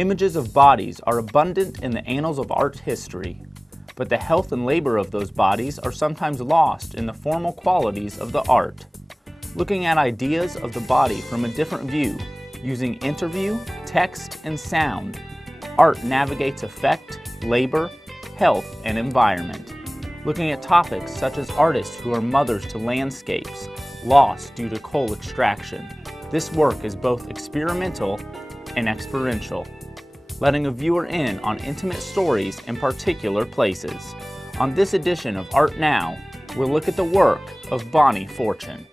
Images of bodies are abundant in the annals of art history, but the health and labor of those bodies are sometimes lost in the formal qualities of the art. Looking at ideas of the body from a different view, using interview, text, and sound, art navigates effect, labor, health, and environment. Looking at topics such as artists who are mothers to landscapes, lost due to coal extraction. This work is both experimental and experiential, letting a viewer in on intimate stories in particular places. On this edition of Art Now, we'll look at the work of Bonnie Fortune.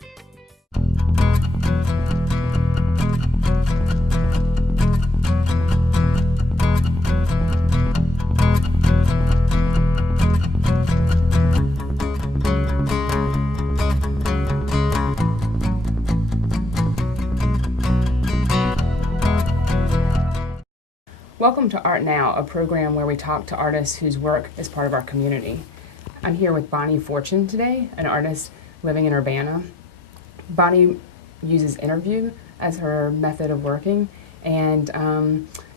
Welcome to Art Now, a program where we talk to artists whose work is part of our community. I'm here with Bonnie Fortune today, an artist living in Urbana. Bonnie uses interview as her method of working, and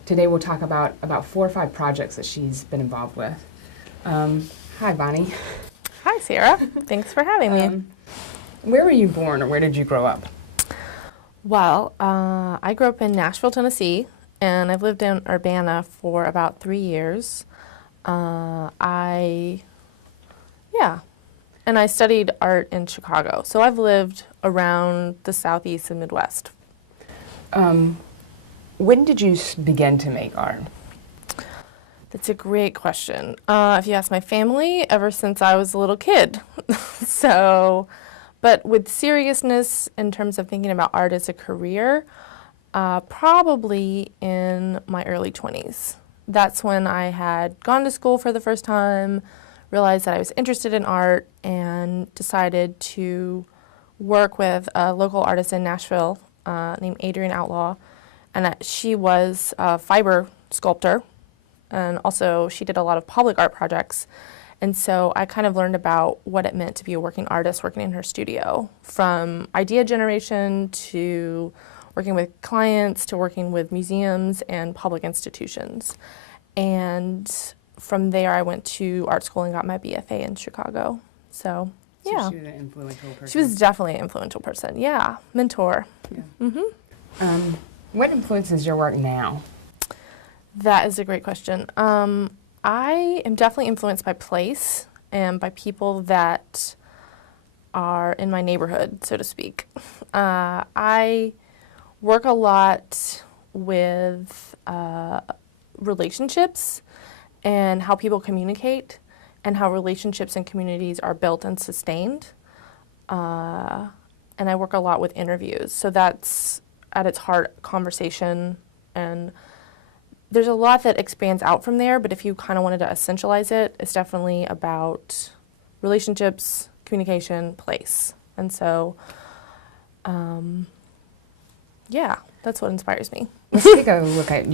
today we'll talk about 4 or 5 projects that she's been involved with. Hi, Bonnie. Hi, Sarah. Thanks for having me. Where were you born, or where did you grow up? Well, I grew up in Nashville, Tennessee, and I've lived in Urbana for about 3 years. And I studied art in Chicago. So I've lived around the Southeast and Midwest. When did you begin to make art? That's a great question. If you ask my family, ever since I was a little kid. But with seriousness in terms of thinking about art as a career, probably in my early 20s. That's when I had gone to school for the first time, realized that I was interested in art, and decided to work with a local artist in Nashville named Adrienne Outlaw. And that she was a fiber sculptor, and also she did a lot of public art projects. And so I kind of learned about what it meant to be a working artist working in her studio, from idea generation to working with clients to working with museums and public institutions. And from there, I went to art school and got my BFA in Chicago. So yeah. She was an influential person. She was definitely an influential person. Yeah, mentor. Yeah. What influences your work now? That is a great question. I am definitely influenced by place and by people that are in my neighborhood, so to speak. I work a lot with relationships and how people communicate and how relationships and communities are built and sustained. And I work a lot with interviews. So that's at its heart conversation, and there's a lot that expands out from there, but if you kind of wanted to essentialize it, it's definitely about relationships, communication, place. And so yeah, that's what inspires me. Let's take a look at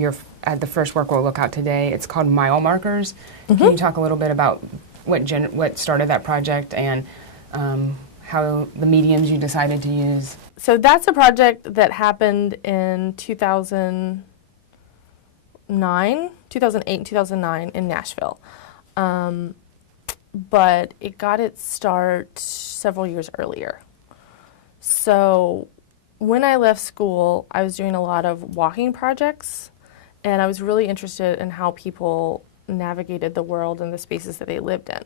the first work we'll look at today. It's called Mile Markers. Can you talk a little bit about what started that project and how the mediums you decided to use? So that's a project that happened in 2008 and 2009 in Nashville. But it got its start several years earlier. So when I left school, I was doing a lot of walking projects, and I was really interested in how people navigated the world and the spaces that they lived in.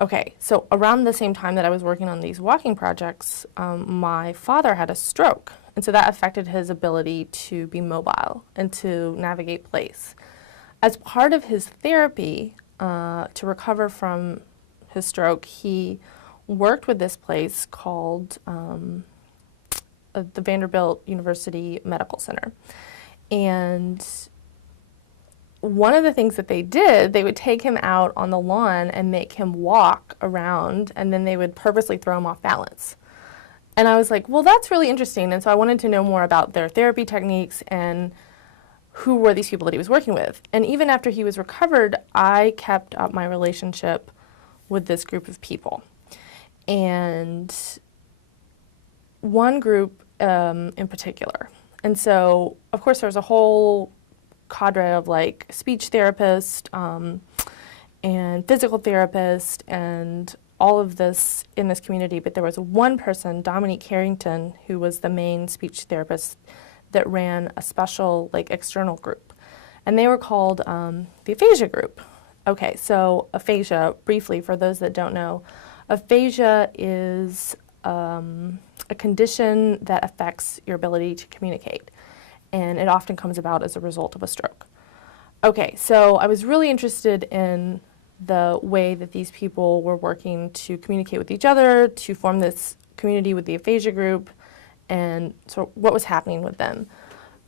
Okay, so around the same time that I was working on these walking projects, my father had a stroke, and so that affected his ability to be mobile and to navigate place. As part of his therapy to recover from his stroke, he worked with this place called the Vanderbilt University Medical Center. And one of the things that they did, they would take him out on the lawn and make him walk around, and then they would purposely throw him off balance. And I was like, well, that's really interesting. And so I wanted to know more about their therapy techniques and who were these people that he was working with. And even after he was recovered, I kept up my relationship with this group of people. And one group in particular. And so, of course, there's a whole cadre of like speech therapists and physical therapists and all of this in this community, but there was one person, Dominique Carrington, who was the main speech therapist that ran a special like external group. And they were called the aphasia group. Okay, so aphasia, briefly, for those that don't know, aphasia is a condition that affects your ability to communicate, and it often comes about as a result of a stroke. Okay, so I was really interested in the way that these people were working to communicate with each other, to form this community with the aphasia group, and so what was happening with them.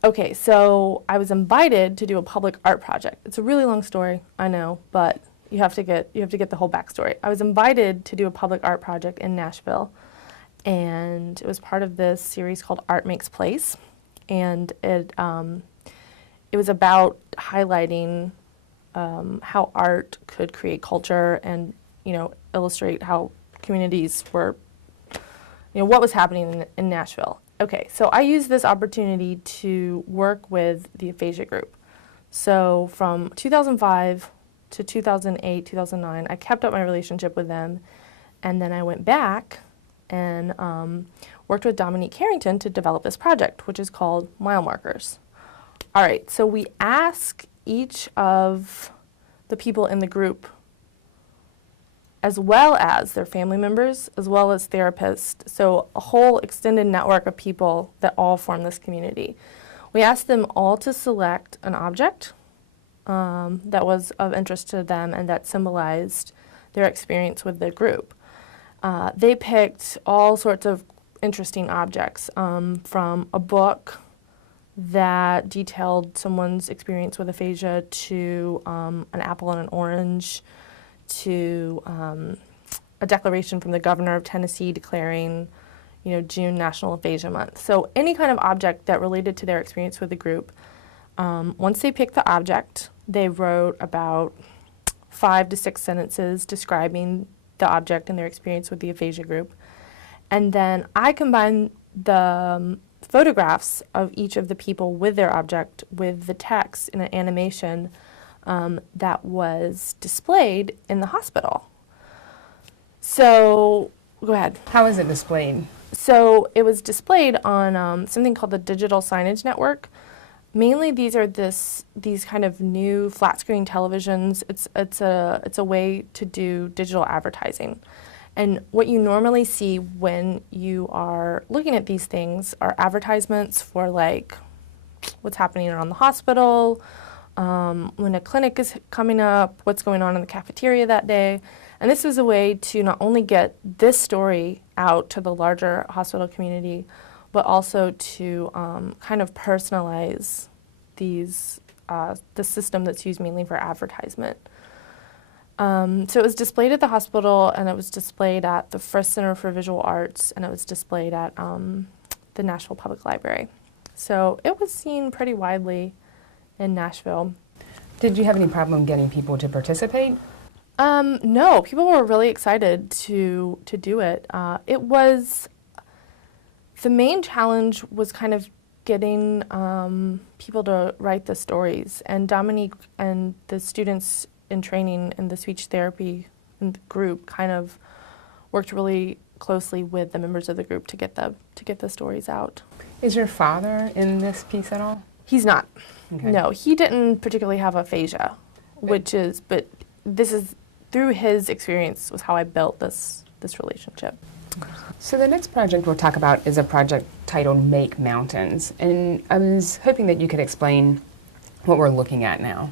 Okay, so I was invited to do a public art project. It's a really long story, I know, but you have to get the whole backstory. I was invited to do a public art project in Nashville, and it was part of this series called Art Makes Place, and it was about highlighting how art could create culture and, illustrate how communities were, what was happening in Nashville. Okay, so I used this opportunity to work with the aphasia group. So from 2005 to 2008, 2009, I kept up my relationship with them, and then I went back and worked with Dominique Carrington to develop this project, which is called Mile Markers. All right, so we ask each of the people in the group, as well as their family members, as well as therapists, so a whole extended network of people that all form this community. We asked them all to select an object that was of interest to them and that symbolized their experience with the group. They picked all sorts of interesting objects, from a book that detailed someone's experience with aphasia to an apple and an orange, to a declaration from the governor of Tennessee declaring, June National Aphasia Month. So any kind of object that related to their experience with the group. Once they picked the object, they wrote about 5 to 6 sentences describing the object and their experience with the aphasia group. And then I combined the photographs of each of the people with their object with the text in an animation that was displayed in the hospital. So, go ahead. How is it displayed? So it was displayed on something called the Digital Signage Network. Mainly, these are these kind of new flat screen televisions. It's a way to do digital advertising. And what you normally see when you are looking at these things are advertisements for like what's happening around the hospital, when a clinic is coming up, what's going on in the cafeteria that day. And this was a way to not only get this story out to the larger hospital community, but also to kind of personalize these the system that's used mainly for advertisement. So it was displayed at the hospital, and it was displayed at the Frist Center for Visual Arts, and it was displayed at the Nashville Public Library. So it was seen pretty widely in Nashville. Did you have any problem getting people to participate? No, people were really excited to do it. The main challenge was kind of getting people to write the stories, and Dominique and the students in training in the speech therapy group kind of worked really closely with the members of the group to get the stories out. Is your father in this piece at all? He's not. Okay. No, he didn't particularly have aphasia, but this is through his experience was how I built this relationship. So the next project we'll talk about is a project titled Make Mountains, and I was hoping that you could explain what we're looking at now.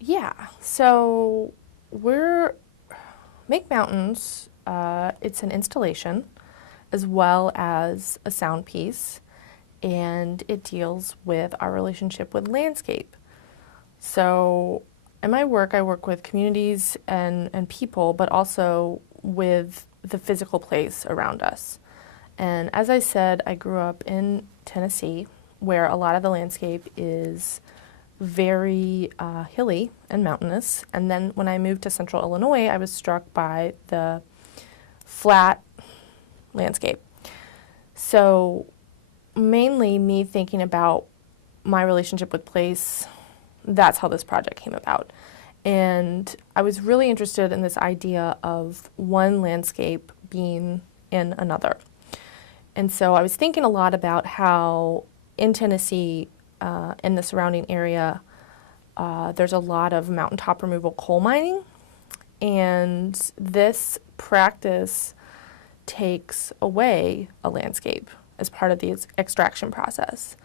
Yeah, so Make Mountains, it's an installation as well as a sound piece, and it deals with our relationship with landscape. So in my work, I work with communities and people, but also with the physical place around us. And as I said, I grew up in Tennessee, where a lot of the landscape is very hilly and mountainous. And then when I moved to central Illinois, I was struck by the flat landscape. So mainly me thinking about my relationship with place, that's how this project came about. And I was really interested in this idea of one landscape being in another. And so I was thinking a lot about how in Tennessee, in the surrounding area, there's a lot of mountaintop removal coal mining. And this practice takes away a landscape as part of the extraction process.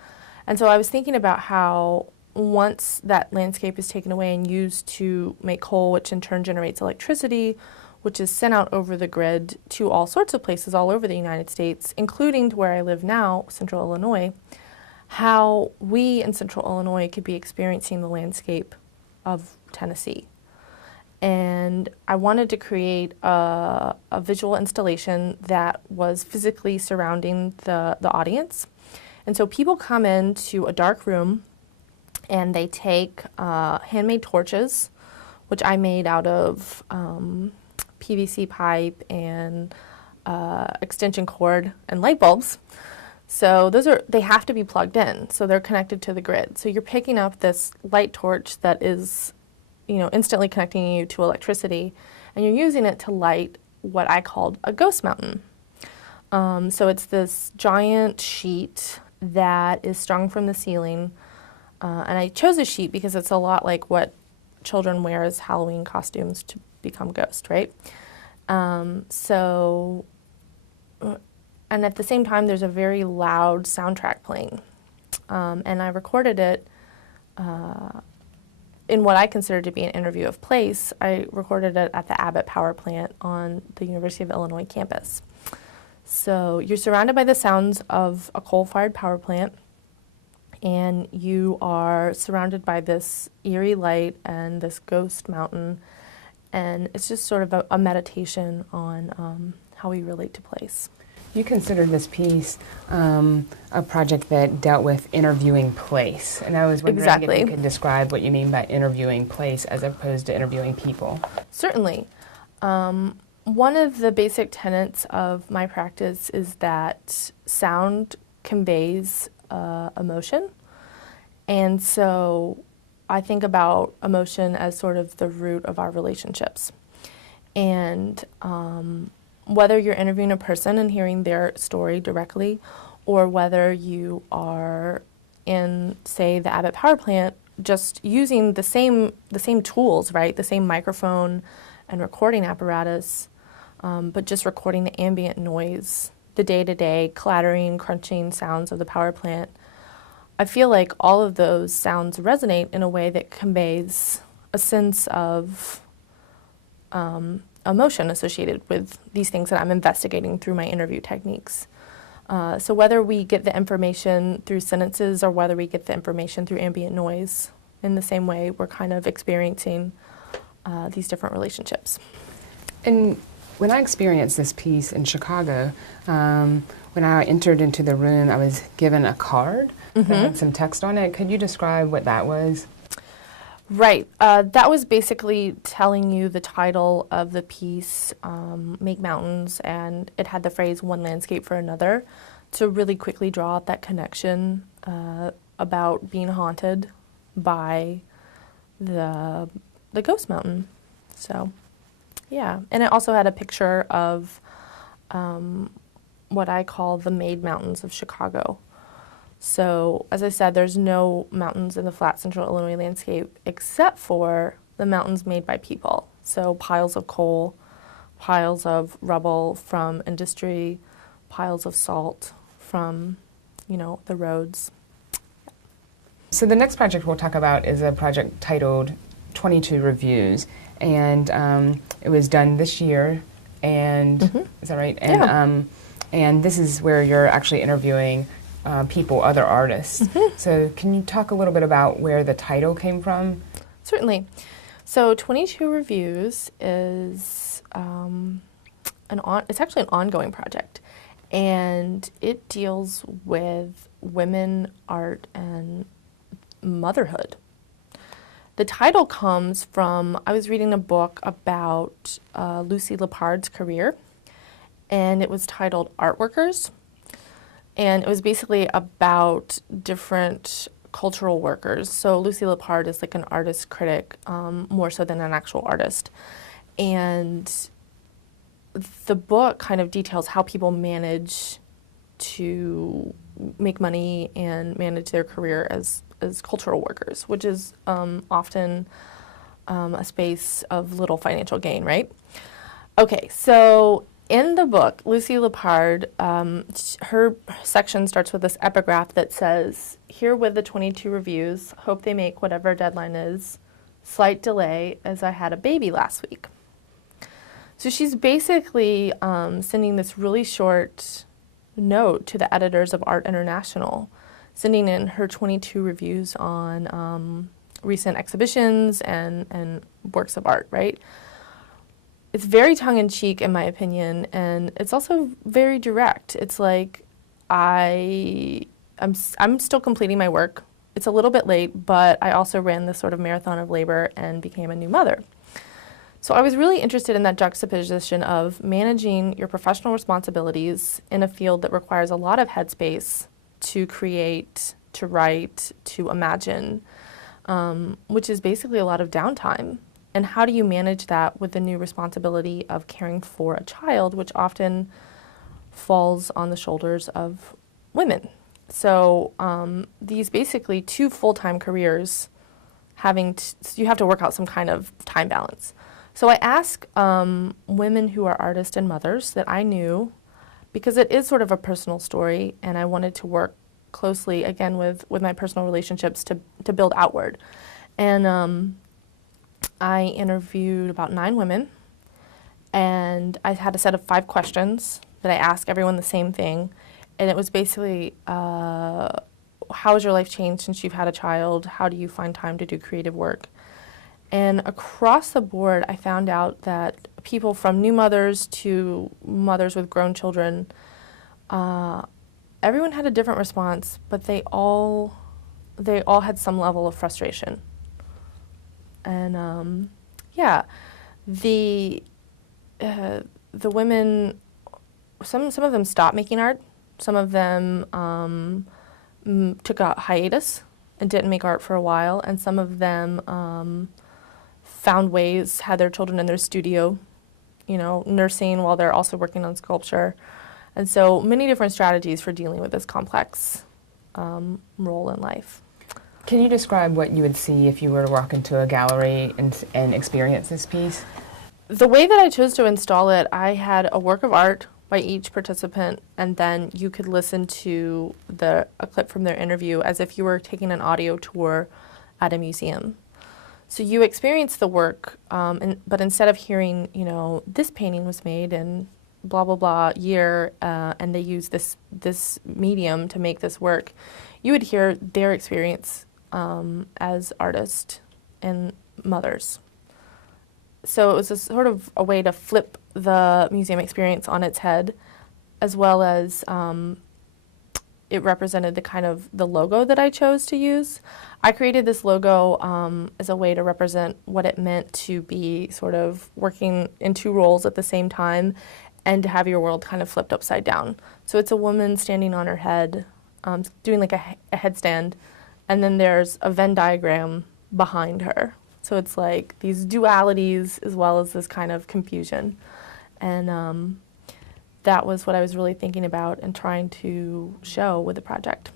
And so I was thinking about how once that landscape is taken away and used to make coal, which in turn generates electricity, which is sent out over the grid to all sorts of places all over the United States, including to where I live now, Central Illinois, how we in Central Illinois could be experiencing the landscape of Tennessee. And I wanted to create a visual installation that was physically surrounding the audience. And so people come into a dark room and they take handmade torches, which I made out of PVC pipe and extension cord and light bulbs. So they have to be plugged in, so they're connected to the grid. So you're picking up this light torch that is, instantly connecting you to electricity, and you're using it to light what I called a ghost mountain. So it's this giant sheet that is strung from the ceiling, and I chose a sheet because it's a lot like what children wear as Halloween costumes to become ghosts, right? And at the same time, there's a very loud soundtrack playing, and I recorded it in what I consider to be an interview of place. I recorded it at the Abbott Power Plant on the University of Illinois campus. So you're surrounded by the sounds of a coal-fired power plant, and you are surrounded by this eerie light and this ghost mountain, and it's just sort of a meditation on how we relate to place. You considered this piece a project that dealt with interviewing place, and I was wondering if you could describe what you mean by interviewing place as opposed to interviewing people. Certainly. One of the basic tenets of my practice is that sound conveys emotion, and so I think about emotion as sort of the root of our relationships. And whether you're interviewing a person and hearing their story directly, or whether you are in, say, the Abbott Power Plant, just using the same tools, right? The same microphone and recording apparatus, but just recording the ambient noise, the day-to-day clattering, crunching sounds of the power plant. I feel like all of those sounds resonate in a way that conveys a sense of emotion associated with these things that I'm investigating through my interview techniques. So whether we get the information through sentences or whether we get the information through ambient noise, in the same way we're kind of experiencing these different relationships. And when I experienced this piece in Chicago, when I entered into the room, I was given a card that had some text on it. Could you describe what that was? Right. That was basically telling you the title of the piece, Make Mountains, and it had the phrase one landscape for another to really quickly draw out that connection about being haunted by the ghost mountain. So, yeah. And it also had a picture of what I call the made mountains of Chicago. So, as I said, there's no mountains in the flat central Illinois landscape except for the mountains made by people. So piles of coal, piles of rubble from industry, piles of salt from, the roads. So the next project we'll talk about is a project titled 22 Reviews, and it was done this year, and is that right? And, yeah. And this is where you're actually interviewing people, other artists. So can you talk a little bit about where the title came from? Certainly. So 22 Reviews is it's actually an ongoing project, and it deals with women, art, and motherhood. The title comes from, I was reading a book about Lucy Lippard's career, and it was titled Art Workers. And it was basically about different cultural workers. So Lucy Lippard is like an artist critic, more so than an actual artist. And the book kind of details how people manage to make money and manage their career as cultural workers, which is often a space of little financial gain, right? Okay, so in the book, Lucy Lippard, her section starts with this epigraph that says, "Here with the 22 reviews, hope they make whatever deadline is. Slight delay as I had a baby last week." So she's basically sending this really short note to the editors of Art International, sending in her 22 reviews on recent exhibitions and works of art, right? It's very tongue-in-cheek, in my opinion, and it's also very direct. It's like, I'm still completing my work. It's a little bit late, but I also ran this sort of marathon of labor and became a new mother. So I was really interested in that juxtaposition of managing your professional responsibilities in a field that requires a lot of headspace to create, to write, to imagine, which is basically a lot of downtime. And how do you manage that with the new responsibility of caring for a child, which often falls on the shoulders of women? So these basically two full-time careers, you have to work out some kind of time balance. So I asked women who are artists and mothers that I knew, because it is sort of a personal story, and I wanted to work closely, again, with my personal relationships to build outward. And I interviewed about 9 women, and I had a set of 5 questions that I asked everyone the same thing. And it was basically, how has your life changed since you've had a child? How do you find time to do creative work? And across the board, I found out that people from new mothers to mothers with grown children, everyone had a different response, but they all had some level of frustration. And yeah, the women, some of them stopped making art. Some of them took a hiatus and didn't make art for a while, and some of them found ways, had their children in their studio, nursing while they're also working on sculpture. And so many different strategies for dealing with this complex role in life. Can you describe what you would see if you were to walk into a gallery and experience this piece? The way that I chose to install it, I had a work of art by each participant, and then you could listen to a clip from their interview as if you were taking an audio tour at a museum. So you experience the work, but instead of hearing, this painting was made in blah, blah, blah year, and they use this medium to make this work, you would hear their experience as artists and mothers. So it was a sort of a way to flip the museum experience on its head, as well as it represented the logo that I chose to use. I created this logo as a way to represent what it meant to be sort of working in 2 roles at the same time and to have your world kind of flipped upside down. So it's a woman standing on her head, doing like a headstand, and then there's a Venn diagram behind her. So it's like these dualities as well as this kind of confusion. And that was what I was really thinking about and trying to show with the project.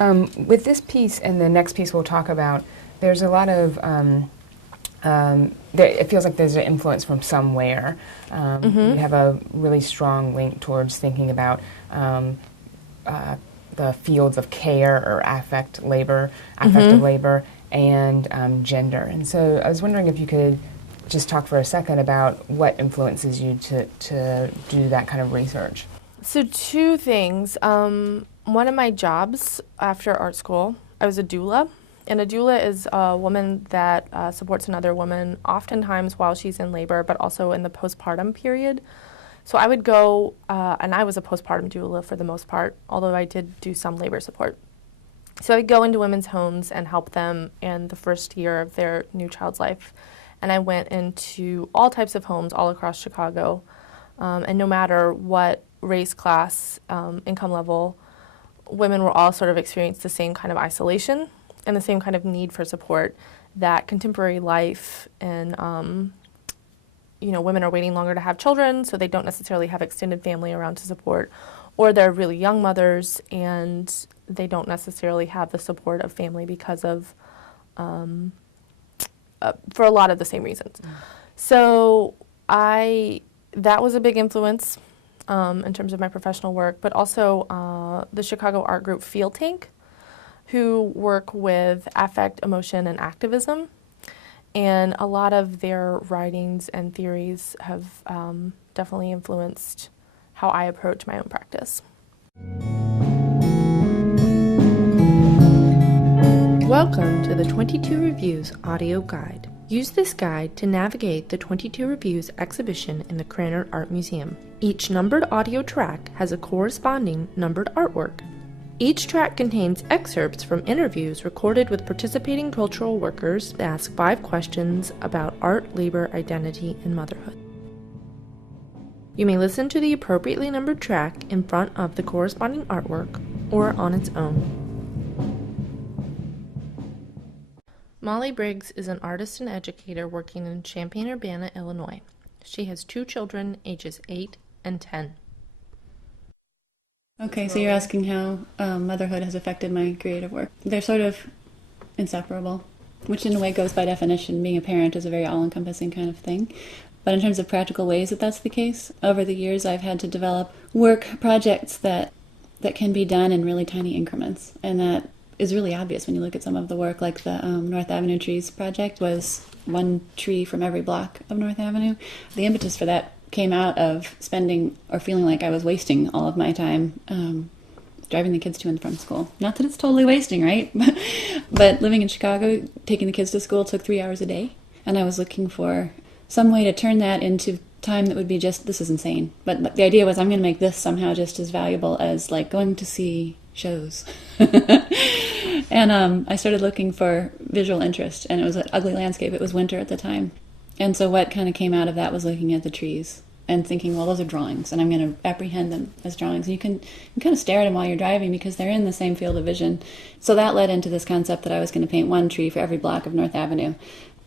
With this piece and the next piece we'll talk about, there's a lot of, it feels like there's an influence from somewhere. You have a really strong link towards thinking about the fields of care or affective labor, and gender. And so I was wondering if you could just talk for a second about what influences you to do that kind of research. So 2 things. One of my jobs after art school, I was a doula. And a doula is a woman that supports another woman, oftentimes while she's in labor, but also in the postpartum period. So I would go, and I was a postpartum doula for the most part, although I did do some labor support. So I'd go into women's homes and help them in the first year of their new child's life. And I went into all types of homes all across Chicago. And no matter what race, class, income level, women will all sort of experience the same kind of isolation and the same kind of need for support that contemporary life and, women are waiting longer to have children, so they don't necessarily have extended family around to support, or they're really young mothers and they don't necessarily have the support of family because of, for a lot of the same reasons. So that was a big influence in terms of my professional work, but also the Chicago art group Field Tank, who work with affect, emotion, and activism. And a lot of their writings and theories have definitely influenced how I approach my own practice. Welcome to the 22 Reviews audio guide. Use this guide to navigate the 22 Reviews exhibition in the Krannert Art Museum. Each numbered audio track has a corresponding numbered artwork. Each track contains excerpts from interviews recorded with participating cultural workers that ask 5 questions about art, labor, identity, and motherhood. You may listen to the appropriately numbered track in front of the corresponding artwork or on its own. Molly Briggs is an artist and educator working in Champaign-Urbana, Illinois. She has 2 children, ages 8 and 10. Okay, so you're asking how motherhood has affected my creative work. They're sort of inseparable, which in a way goes by definition. Being a parent is a very all-encompassing kind of thing. But in terms of practical ways that that's the case, over the years I've had to develop work projects that can be done in really tiny increments. And that is really obvious when you look at some of the work, like the North Avenue Trees project was 1 tree from every block of North Avenue. The impetus for that came out of spending or feeling like I was wasting all of my time driving the kids to and from school. Not that it's totally wasting, right? But living in Chicago, taking the kids to school took 3 hours a day. And I was looking for some way to turn that into time that would be just, this is insane. But the idea was I'm going to make this somehow just as valuable as like going to see shows. And I started looking for visual interest, and it was an ugly landscape. It was winter at the time. And so what kind of came out of that was looking at the trees and thinking, well, those are drawings, and I'm going to apprehend them as drawings. And you can kind of stare at them while you're driving because they're in the same field of vision. So that led into this concept that I was going to paint 1 tree for every block of North Avenue.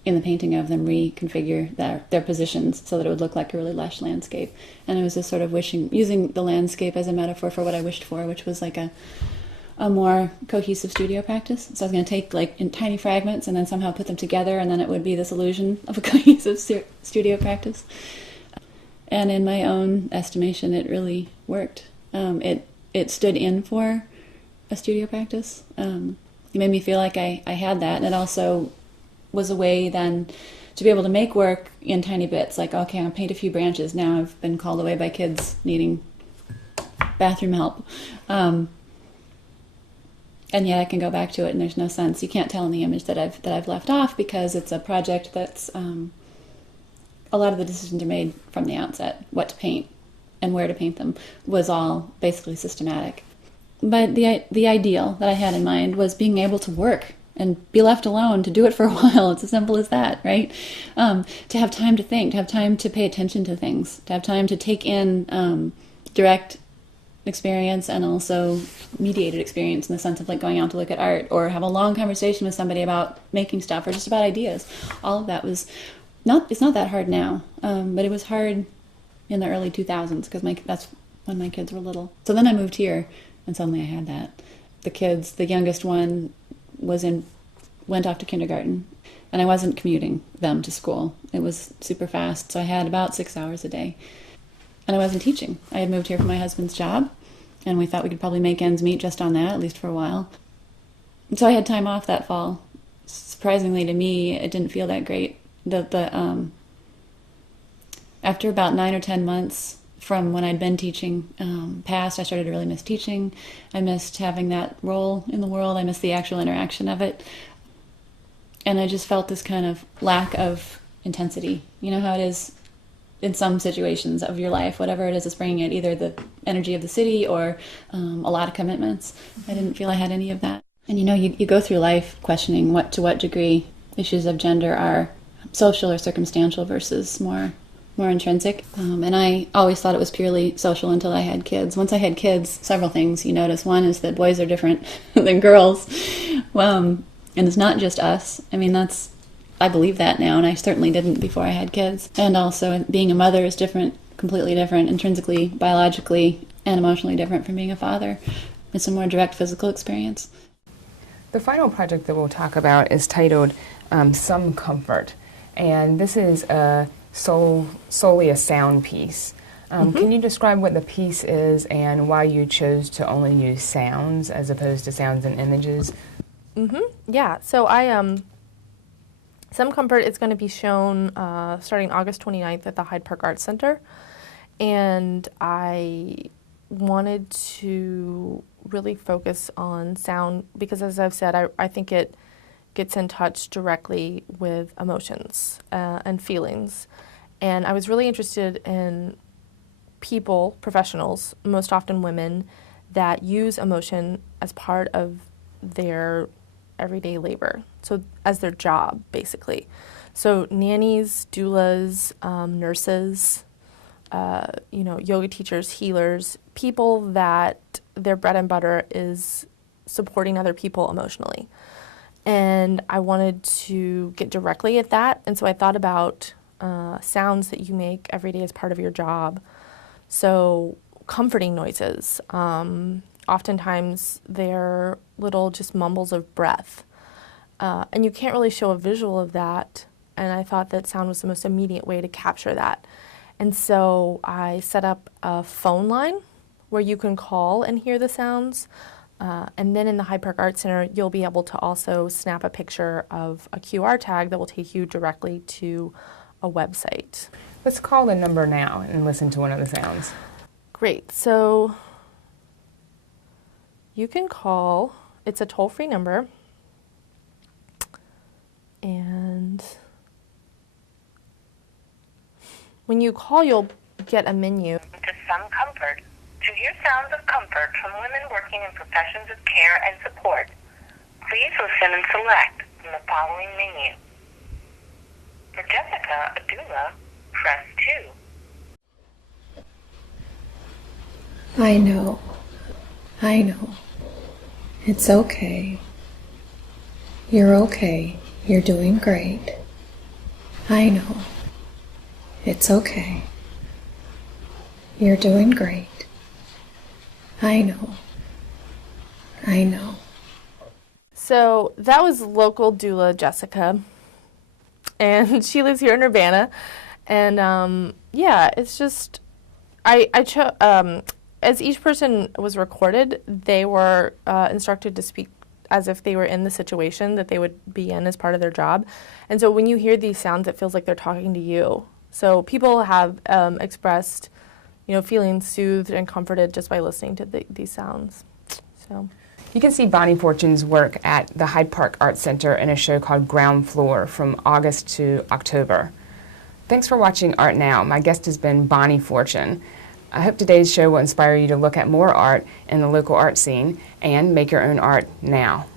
In the painting of them, reconfigure their positions so that it would look like a really lush landscape. And it was this sort of using the landscape as a metaphor for what I wished for, which was like a more cohesive studio practice. So I was going to take like in tiny fragments and then somehow put them together, and then it would be this illusion of a cohesive studio practice. And in my own estimation, it really worked. It stood in for a studio practice. It made me feel like I had that, and it also was a way then to be able to make work in tiny bits. Like, okay, I'll paint a few branches. Now I've been called away by kids needing bathroom help. And yet I can go back to it, and there's no sense. You can't tell in the image that I've left off because it's a project that's a lot of the decisions are made from the outset. What to paint and where to paint them was all basically systematic. But the ideal that I had in mind was being able to work and be left alone to do it for a while. It's as simple as that, right? To have time to think, to have time to pay attention to things, to have time to take in direct experience and also mediated experience in the sense of like going out to look at art or have a long conversation with somebody about making stuff or just about ideas. All of that was it's not that hard now, but it was hard in the early 2000s because that's when my kids were little. So then I moved here and suddenly I had that. The youngest one went off to kindergarten, and I wasn't commuting them to school. It was super fast, so I had about 6 hours a day. And I wasn't teaching. I had moved here for my husband's job, and we thought we could probably make ends meet just on that, at least for a while. And so I had time off that fall. Surprisingly to me, it didn't feel that great. After about 9 or 10 months from when I'd been teaching past, I started to really miss teaching. I missed having that role in the world. I missed the actual interaction of it. And I just felt this kind of lack of intensity. You know how it is in some situations of your life, whatever it is that's bringing it, either the energy of the city or a lot of commitments. I didn't feel I had any of that. And you go through life questioning to what degree issues of gender are social or circumstantial versus more more intrinsic. And I always thought it was purely social until I had kids. Once I had kids, several things you notice. One is that boys are different than girls. And it's not just us. I mean, I believe that now, and I certainly didn't before I had kids. And also, being a mother is different, completely different, intrinsically, biologically, and emotionally different from being a father. It's a more direct physical experience. The final project that we'll talk about is titled Some Comfort, and this is solely a sound piece. Can you describe what the piece is and why you chose to only use sounds as opposed to sounds and images? Yeah, so Some Comfort is going to be shown starting August 29th at the Hyde Park Arts Center, and I wanted to really focus on sound because, as I've said, I think it gets in touch directly with emotions and feelings. And I was really interested in people, professionals, most often women, that use emotion as part of their everyday labor, so as their job, basically. So nannies, doulas, nurses, yoga teachers, healers, people that their bread and butter is supporting other people emotionally. And I wanted to get directly at that, and so I thought about sounds that you make every day as part of your job. So comforting noises, oftentimes they're little just mumbles of breath. And you can't really show a visual of that, and I thought that sound was the most immediate way to capture that. And so I set up a phone line where you can call and hear the sounds. And then in the Hyde Park Arts Center, you'll be able to also snap a picture of a QR tag that will take you directly to a website. Let's call the number now and listen to one of the sounds. Great. So you can call. It's a toll-free number. And when you call, you'll get a menu. To Some Comfort. To hear sounds of comfort from women working in professions of care and support, please listen and select from the following menu. For Jessica, a doula, press 2. I know. It's okay. You're okay. You're doing great. I know. It's okay. You're doing great. I know. So that was local doula Jessica, and she lives here in Urbana. And it's just I chose as each person was recorded, they were instructed to speak as if they were in the situation that they would be in as part of their job. And so when you hear these sounds, it feels like they're talking to you. So people have expressed, feeling soothed and comforted just by listening to these sounds. So You can see Bonnie Fortune's work at the Hyde Park Arts Center in a show called Ground Floor from August to October. Thanks for watching Art Now. My guest has been Bonnie Fortune. I hope today's show will inspire you to look at more art in the local art scene and make your own art now.